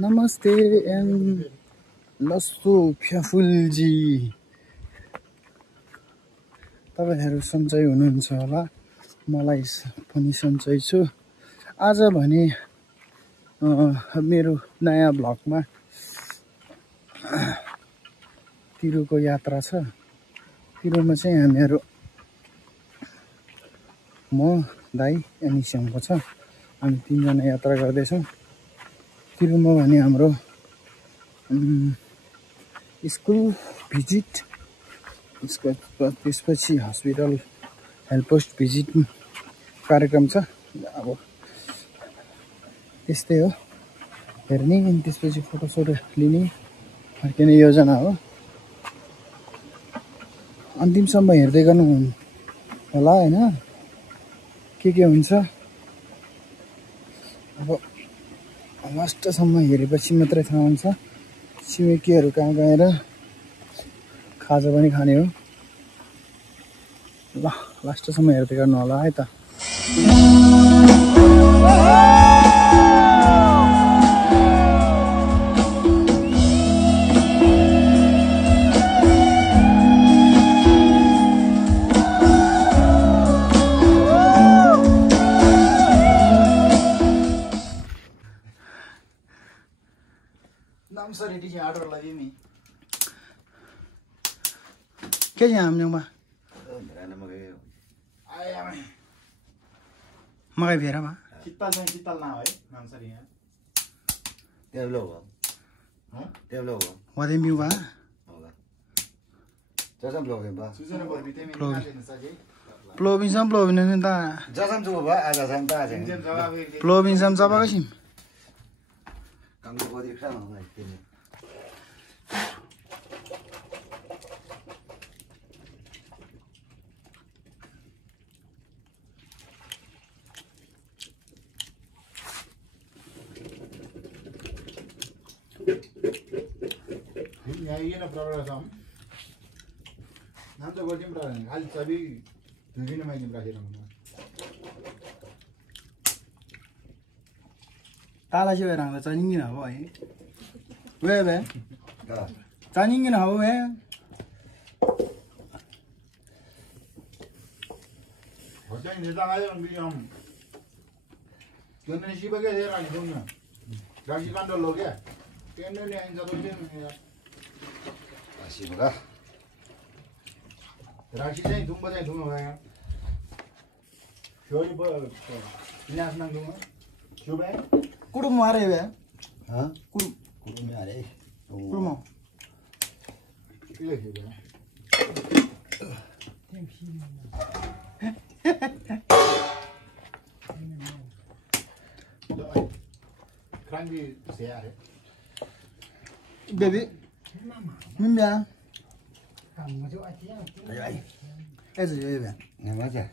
नमस्ते एम लस्सो फ्याफुलजी तपाईहरु सन्चै हुनुहुन्छ होला मलाई पनि सन्चै छु आज भने मेरो नयाँ ब्लगमा तिरुको यात्रा छ तिरुमा चाहिँ हामीहरु म दाइ अनि स्यामको छ हामी तीनजना यात्रा गर्दै छौं तिरुमा भने हाम्रो स्कुल भिजिट त्यसपछि हस्पिटल हेल्थ पोस्ट भिजिट कार्यक्रम छ अब त्यस्तै हो हेर्ने अनि त्यसपछि फोटोसोटो लिने फर्किने योजना हो अन्तिमसम्म हेर्दै गर्नु होला हैन के हुन्छ अब लास्टसम्म हेरेपछि मात्रै थाहा हुन्छ छिमेकीहरु कहाँ गएर खाजा पनि खाने हो ल लास्टसम्म हेर्दै गर्नु होला है त Sorry, DJ order lagi mi. Kayaknya amnya mah. Berana magai. Ayam. Magai biara mah. Kita na hoy. Nam sorry ya. Develop. Develop. Wadim biu ba. Hola. Jasam blogin ba. Suzana boy bite mi na den saje. Plobin sam ta. Jasam tu ba ada sam ta je. Plobin sam jaba kasim. Kamu body kran na ini. Ini na problem sam. Nam to gordim problem. Hal sabi duvina mai nim rahiram. ताला चाहिँ राख्दा चानिङ्गिन हो है way बे चानिङ्गिन हो way hotel नि दा आयो नि हम किन शिव के हेर अनि दुन राजी काण्ड लोगे केन नि आइन जतो दिन Asih ba. राजी चाहिँ दुम बजाइ दुम भयो छोरी ब इनास नङ दुम शुभे कुडुम मारे बे Ha? कुडुम Kudu ni ada. कुडुम ile ke bе Krangi se are बेबी मिम्या Ayo ai. एज यो बे Ni macam.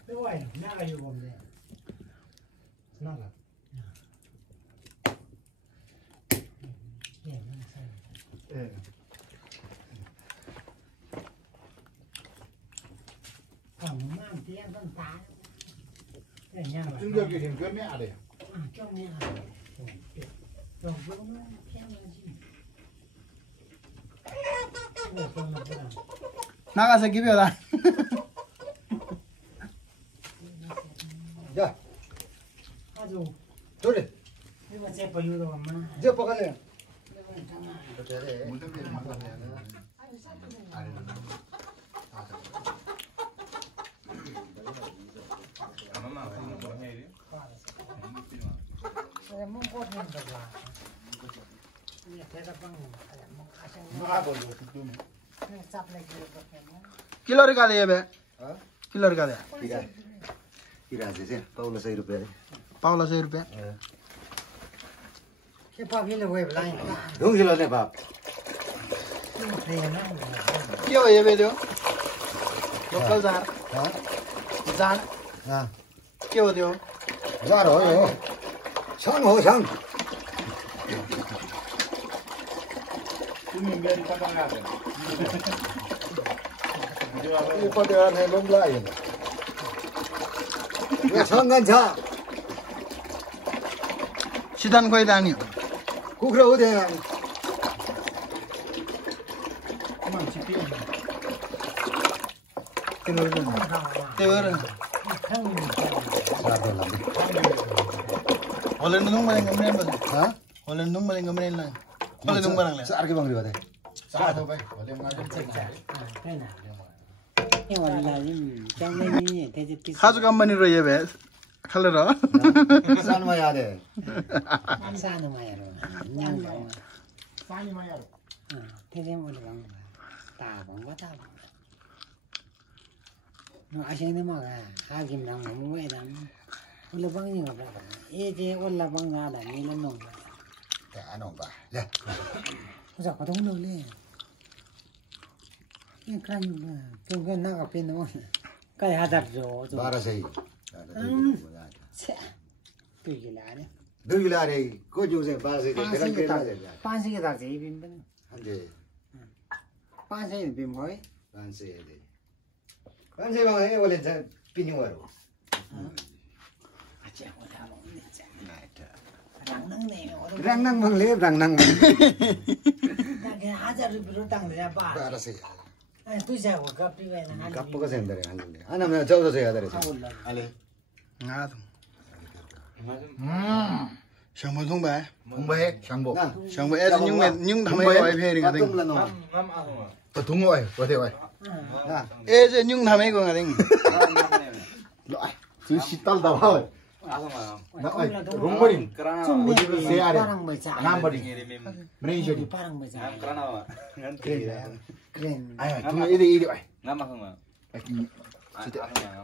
Tunggu ke hin kerme are 나가서 기벼라 Ya. Tole. Je pakai le. Mudah be mata le kilo का दे बे Ha? किलो का they Kira. Kira aja sih. Paula ₹100. पाउला 100 रुपया Dong kilo ni bab. के हो यो बे त्यो लोकल जार Ha? जार Ha. के हो त्यो Zaro yo. Sang ho sang. Tumi be kata ngade Ini pada aneh belum lain. Ya sang kan ja. 시단 거의 다니요 कुखुरा हो त्यहाँ Holland nung maling ngamenin ba? Ha? Holland nung maling ngamenin lang. Holland nung malang lang. Sa arke bang riwate. Sa to ba? Wala mga Kaso company ro ye be. Khalera. San ma yade. Saan mayroon? Yan ba? Saan yung mayroon? Pwede mo lang ba? Tabang ba tabang? No, asya na mga hakim lang mo lang. Wala bang yung ba? Wala bang ngala nila nung. Ano ba? Ya. Kusa ko tong nuli. Yung kan ba? Kung nakapin naman. Kaya hadap jo. Bara sei. Pigilane. Dugilare ko juse ba sei Pansi kita. Pansi kita sih bim ben. Ande. Pansi bim hoy. Pansi de. Pansi bang he wale pinyu waro. Aja wala mo ni ja. Rang nang ne. Rang nang bang le rang nang. Hajar rupiah tang dia ba. Bara sei. Tu jago kapi ba na. Kappo ka sendare hanle. Ana me chauda sei adare. Ale. Nga to. Shang mo thong ba? Mumbai Shangbo. Shang mo nhưng thamai ko ai phe ring ading. To tungo ai, ko de ai. E je nhưng thamai ko ngading. Lo ai. Chu sital da ba. Na ai. Rongmari. Se are. Parang baca. Nambari. Mrei jodi. Parang baca. Keren. Ai, tungo ide ai.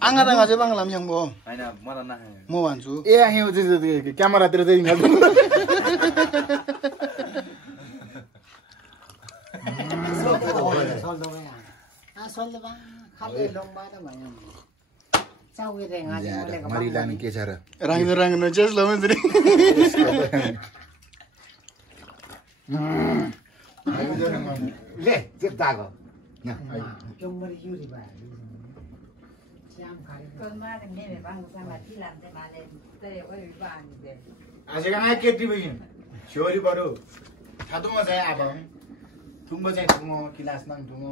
Angada nga je bang lam yang mo. Aina mara na. Mo wan su. ए आयो त्यो camera तिर चाहिँ हिँड्नु Soldo ba? Soldo ba? Kali lomba na ba yan? Sawi rin nga din ulit. mariलानी के छ र Rang no just lo mendri. ले चेप दागो. Yung mari yuri ba? Siyam kari. Con má thằng này phải bằng sao mà đi làm thế mà lên đây có ủy ban gì आजका ना केटी बहिन छोरी बरु थादुमा चाहिँ अब थुङ्गो चाहिँ थुङ्गो किलास नङ थुङ्गो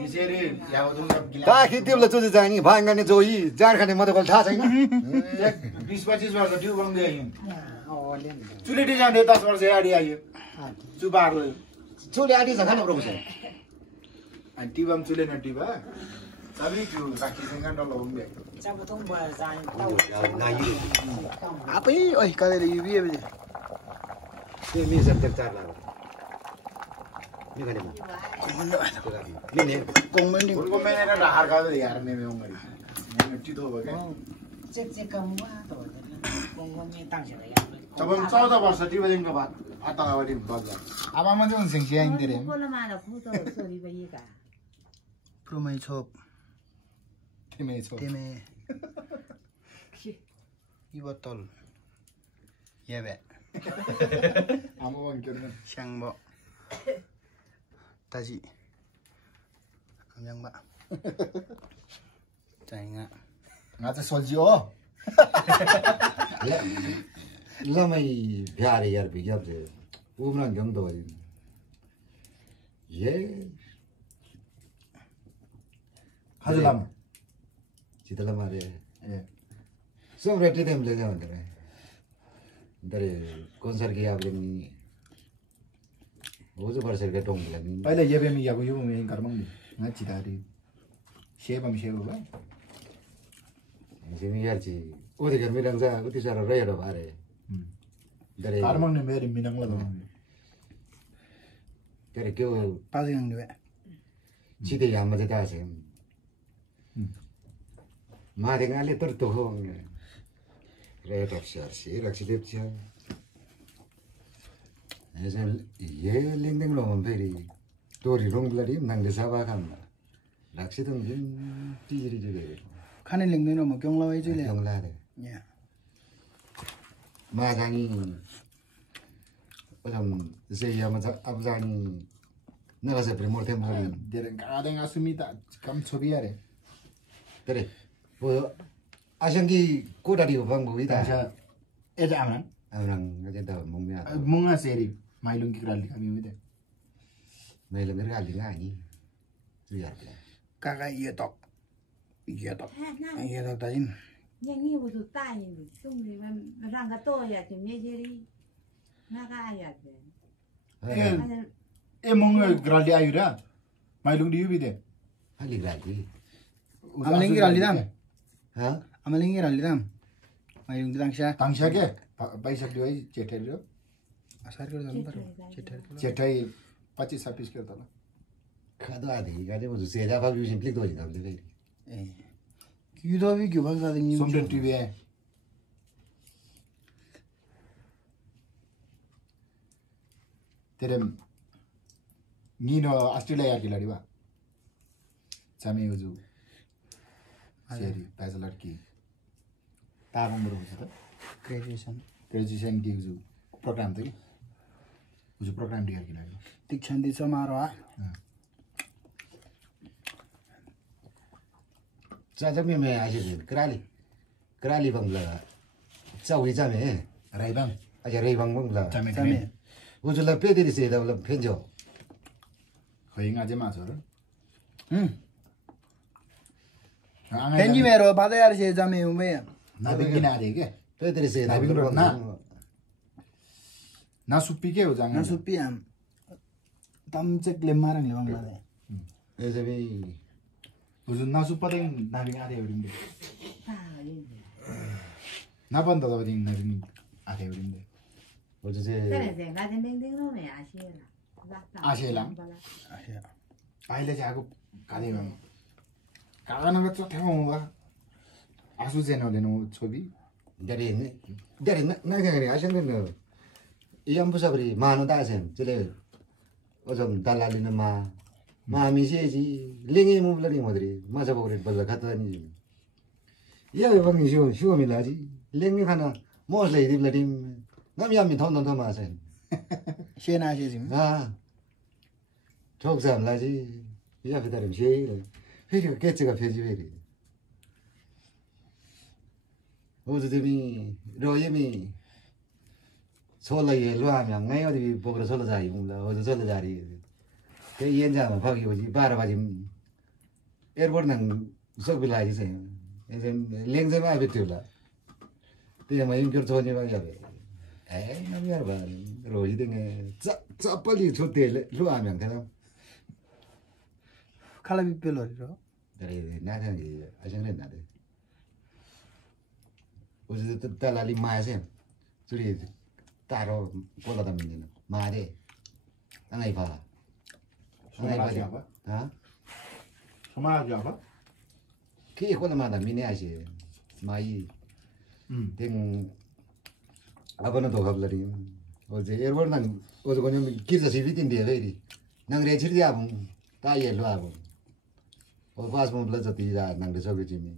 निसेरी याव थुङ्गो किलास ता खितिबले चुजी जानी भाङ्गने जोई जाड खाने मते कोल थाहा छैन. 20-25 वर्ष ट्यु बङ्दै आयो Olin. चुलेटी जाँदै 10 वर्ष अगाडि आयो चुबारो चुले आडी छ खाने प्रभु छ. अनि टिबम चुले न टिबा सबै त्यो बाकीसँग डल्लो हुँदै Sabutong ba zain tau. नाइ Apai oi kale ri bi be. त्यो मी सब तक चार लाग. नि खाने म. नि नि Kong men ding. उनको मैंने ढार गाउँदै यार नेमे उङ्गरी नेमे टिदो भयो के Cek kamu ba to. Kung may tang siya ya. तब 14 वर्ष टिबदेखिको बाद आतङ्कवादी बग्ला आमामा चाहिँ हुन्छ सियाइन्तिर cô là mà là khu tôi sorry bây giờ cả Pro mai chop. तिमी छौ Teme. I botol. Ye be. आमा भन्नु Shang bo. Taji. Yang ba. Chai nga. nga चाहिँ सल्जी हो लमै प्यारे यार भिग्याब जे उब्रन गम त भयो. ये हजुरलामा चितला मारे ए सब रेटे देम ले जा भन्दै. दरे कन्सर्ट के अब नि हो जो वर्ष के टोङ ले नि. पहिला येबेमी याको यो मे घरमा नि nga चिदारी सेबम सेब भयो जिमी यार ची ओदे घर मिलंग जा उति सारा रहेर भारे. दरे घरमा नि मेरो मिनङ ल दरे के Pasi yang de. चिते याम चाहिँ ता छ. मादेगाले तर तो हो रेट अफ शेयर सी रक्षिदेव छ. ऐसे ये लिंदिङ लो हम फेरि तोरी रोङलरी नङले साबा खाम रक्षिदेव दिन तिजरी जुले Khane ling no mo kyong lawai chu le. जोङला दे Yeah. मा जानी ओलम जे याम अब जानी नगसे प्रिमोर थे मोरी धेरै गादेङ असुमिता कम छोबी अरे दरे वो आशंकी कोटारी हो बंग बुई ता एज आमा आमरङ अझै त मुङया मुङा सेरी Mailung Grali kami with them. Mailung Grali ngani. Tuyar. Kakak iya tok. Iya tok. Iya tok tain. Yang ni butuh tanya, sungguh memang rangka tu ya cuma jadi nak ayat deh. Emong Grali ayura. Mailung di with them. Ali Grali. Amaling Grali dam. Ha? Amaling Grali dam. Mailung di tangsa. Tangsa ke? Paisa dua cetai dua. Asar kau dalam baru. Cetai 25-26 kilo tala. Kado ade, kado musuh seja apa biusin klik doji tam deh. क्यों तो अभी क्यों भाग जाते हैं Somden TV है. तेरे Nino Australia यार खिलाड़ी बा. सामी उजू. सेरी पैसा लड़की. ताकम बरो बुझता. ग्रेजुएशन की उजू प्रोग्राम तो उजू प्रोग्राम दिया खिलाड़ी. दिक्षांती समारोह Caca memang aja kerali bangla, cawi jame, Rai bang. aja rei bangla. Jame Jame. kami. Ujula pede di sini dah penjo. Kau ingat je masuk kan? Penji mero pada यार से जमे हुए Nabi kena ada ke? Pede di sini dah Nabi nurut na. Na supi ke ujang? ना soupy हम तम check ले मारन ले बंगला they Ese bi, Ujung na supa ding nabi ada urim deh. Ah, ini. Na banda dah ding nabi ada urim deh. ujung Terus yang ada dendeng tu ni asyik lah. Asyik lah. Ahli je aku kali bang. Kalau nak tu tengok apa? Asu channel le no chobi. dari nak ni asyik ni. Iam pusat beri mana dah sen, jadi ujung dalalin nama. Mamisiji, lingi mu belari modri, masa boleh bela kata ni. Ya, bang isu milaji, lingi kana, mos lagi di belari, ngam thon masa. शेर ना शेर gym Ah, thok sam laji, ya fitarim sih, फिर कैसे का फिर जी वो तो भी रोये में सोलह ये लोहा में अंगाई और भी पोकर सोलह जारी हूँ ला वो तो सोलह जारी cái yên ra mà phao gì ba là airport nang sok bilai gì em lên ra mai betul lah thì mà em kêu thôi như vậy vậy nó biết là rồi thì nghe chắc bao nhiêu chút tiền lúc ăn miếng thế nào खाला भी पेलो रो dari nãy thế thì anh chẳng lên nào đấy ôi giờ ta là lima xem rồi thì ta rồi có là tầm gì nữa mà đấy anh này vào Sumala siapa? hả Sumala siapa? khi có làm mà mình này chứ mai tiếng apa nó tổ hợp là đi ôi giờ airport nang ôi giờ còn những kia là gì tin địa vậy đi nang re chỉ đi à bông ta ye lo à bông ôi fast mode là chỉ ra nang để sao cái gì mình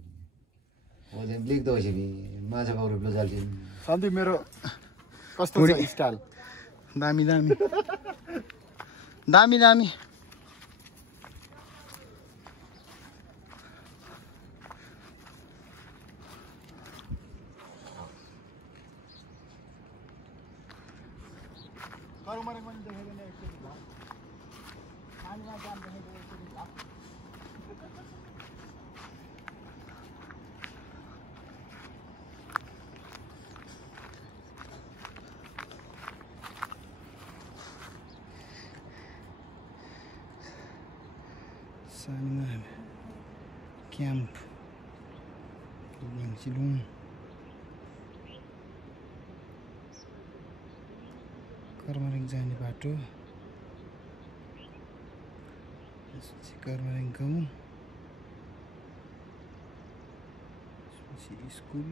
ôi giờ click thôi chứ mình mà sao vào rồi là gì Santi मेरो कस्तो छ style दामी दामी दामी दामी Sana camp yang silung Karmaring जाने बाटो यसपछि कर्मारिङ गाउँ यसपछि स्कुल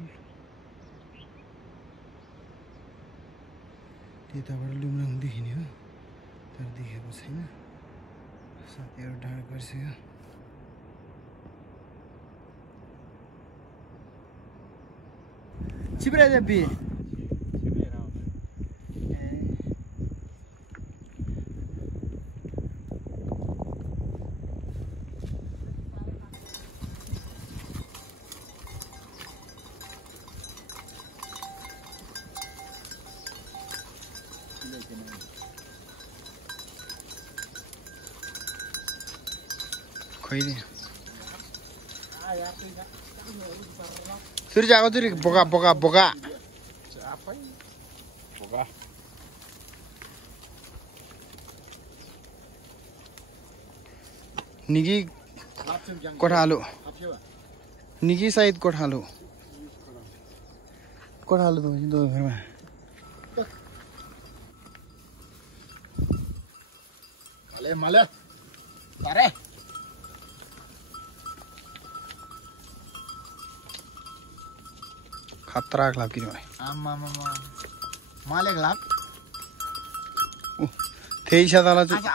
त्यताबाट लुम्राङ देखिने हो तर देखेको छैन साथीहरू ढाड गर्छ छिप्रा जब्बी खैले सुरी जाको सुरी बोका बोका बोका बोका निगी कोठालो निगी साइड कोठालो कोठालो दो घरमा मले तारे खतरा क्लब किन भाइ आमा माले ग्लाब त्यही छ तल चाहिँ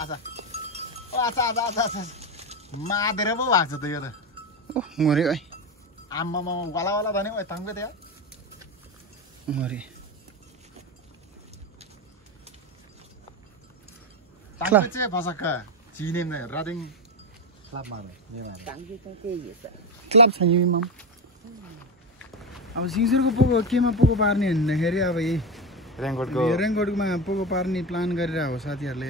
आचा मादेर पो भएको छ त यो त मरे है आमा वाला भने ओइ तंगे त्यो मरे तंगे चाहिँ बसक्क चिने न रदिङ क्लब मारे क्लब छ नि मम अब सिङ्सुरको पोको केमा पोको पार्ने भन्दाखेरि अब यही रेनकोटमा पोको पार्ने प्लान गरेर हो साथीहरूले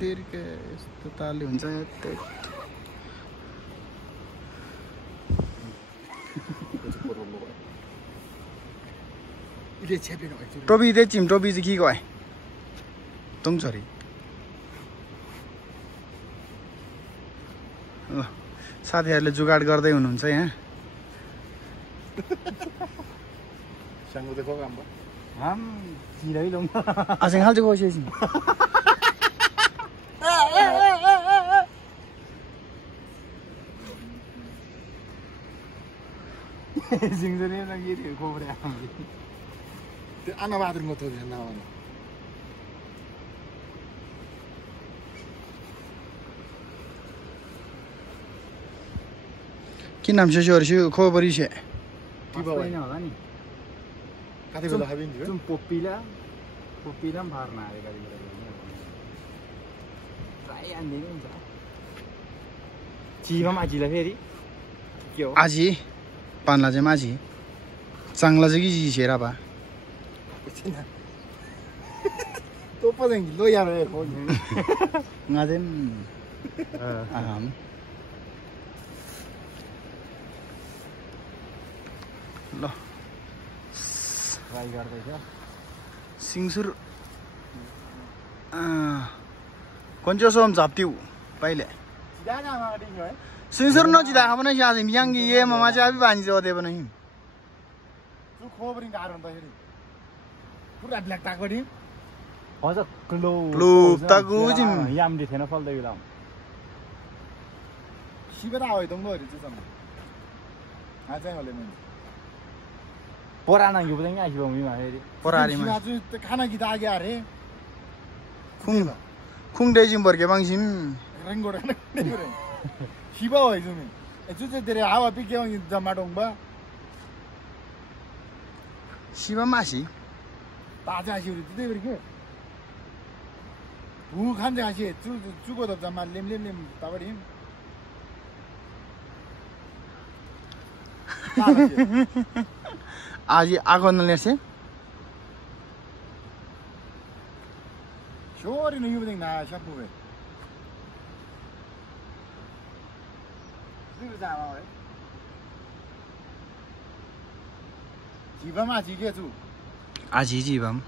तेरिके यस्तो तालले हुन्छ टोपी दे चिम टोपी चाहिँ के गए तुङ छोरी साथीहरूले जुगाड गर्दै हुनुहुन्छ यहाँ संगो देखो काम हम चिरै लौ आसिङ हाल्छ कोसिस सिङ्सुरले लगी खोबरे त्यो अनबहादुर को थियो न के नाम छ सोरसु खोबरी छ के भयो हैन होला नि कति बेला खाबिन थियो जुन पोपीला पनि भर्न आयो कति बेला ट्राई आन्दिनु हुन्छ चिमा माजीलाई फेरि के हो आजी पानला चाहिँ माजी चांगला चाहिँ की शेरा बा तो पदें लो यार हो ngaden aham ल ट्राई गर्दै छ सिङ्सुर कोन्चोसोम झाप्त्यु पहिले जाना माडी है सिङ्सुर नजिदा खाबन आज मियांगी ये मामा चाहिँ abi बानी चाहिँ देबन हिम तू खोबरिङ गार हुन्छ फेरि पुरा ब्ल्याक टाकडी हजुर क्लो तागु जिम याम दि थिएन फल्दै बेला शिवरा आयो दङ नहरु चाहिँ सम आज होले नि पोराना युबदेङ आइबो मिमा फेरि पोरारीमा आज त खाना गीत आगे अरे खुङ डेजिम बर्के बाङसिम रंगोड शिवा हो जुमी जुचे तेरे हावा पिके जमाडोङ बा शिवा मासी ताजा शिवरी दिदै बरके भू खान्छ आसी चुको त जम्मा लेम ताबडी आज आगो नलेसे 쇼리 너 이거는 나 샤프에 그러잖아 왜 집아마 지게주 아지 집암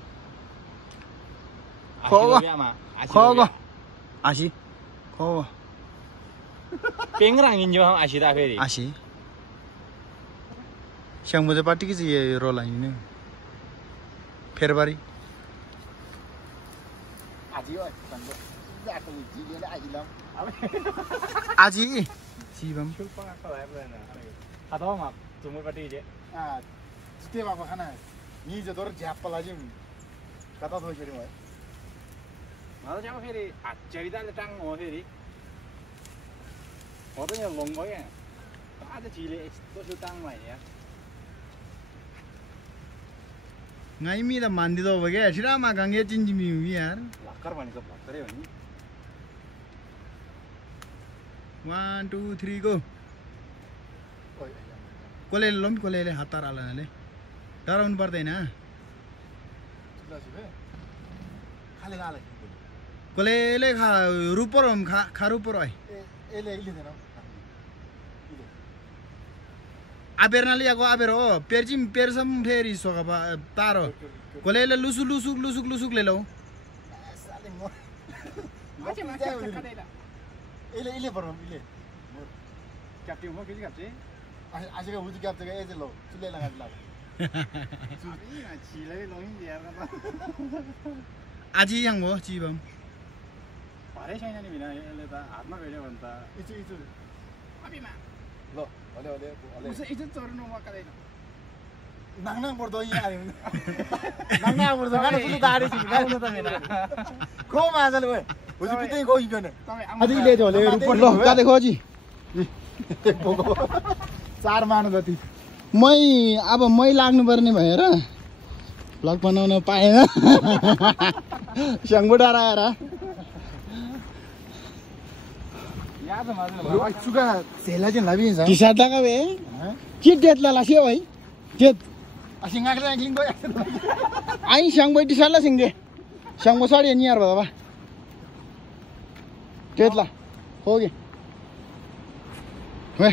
커거 커거 아시 커거 पेंगरा इंजो हम आशिदा फेरि आशी श्याम मुझे पार्टी की चाहिए रोल आई ने फेरबारी 아지 와 근데 자꾸 지게를 아지람 아지 집암 출빵할 거 해보려나 하다 막 주물 파티 이제 아 지대 봐봐 하나 니 이제 너를 잡발라 좀 갖다 더 저리 와 나도 잡아 फेरि आचरिदाले टाङ हो फेरि हो त यहाँ लङ भयो आज झिले यस्तो टाङमा हैन ngai mi da mandi do bage shira ma gange chinji mi yaar भक्कर भनेको भक्करै हो नि 1 2 3 go कोले लम कोले हातार हाल्नाले डराउनु पर्दैन खाले गाले कोलेले खा रुपर हम खा रुपर है यसले लिँदैन आबेरनाले याको आबेर हो पेरचिम पेरसम फेरि सोका तारो कोलेले लुसुक लुसुक लुसुक लुसुक ले लो यसले बरम यसले क्याप्टी हो के क्याप्टी आजको उजु क्याप्टे के एजे लो चुले लगाइ ला छिलै लगिन दिएर आजी yang हो चिबम भरै छैन नि बिना यसले त हातमा भेट्यो भने त इचु इचु अबिमा ल अले अले अले उसै इज्जत चोर्नु मक्दैन नाङनाङ पर्दो यहाँ आयो नाङनाङ पर्दो गाना सुरु दाडी छि गाउन त मेरा को माजल ओए उजु पितै गइ गन अझै ले झोले रुपर लो का देखो जी चार मानु जति अब मै लाग्नु पर्ने भएर भ्लग बनाउन पाएन स्याङबो डाँडा आएर याद माजल ओइ सुगा सेला चाहिँ लाबिन्छ टिसाटाका बे के डेटला लास्यो भाइ डेट असिङाले एक्लिङ गयो आई स्याङबो टिसाटला सिङदे स्याङबो साडी नियर बाबा डेटला होगे वे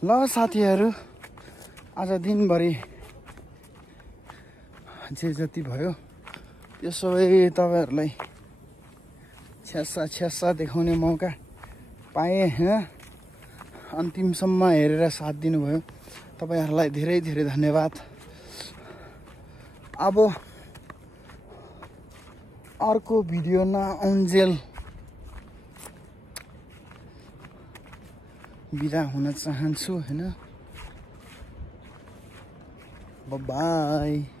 ल साथीहरू आज दिनभरि जे जति भयो त्यो सबै तपाईँहरूलाई छ्यासा देखाउने मौका पाएँ होइन अन्तिमसम्म हेरेर साथ दिनुभयो तपाईँहरूलाई धेरै धेरै धन्यवाद अब अर्को भिडियोमा अन्जेल बिदा हुन चाहन्छु होइन बाई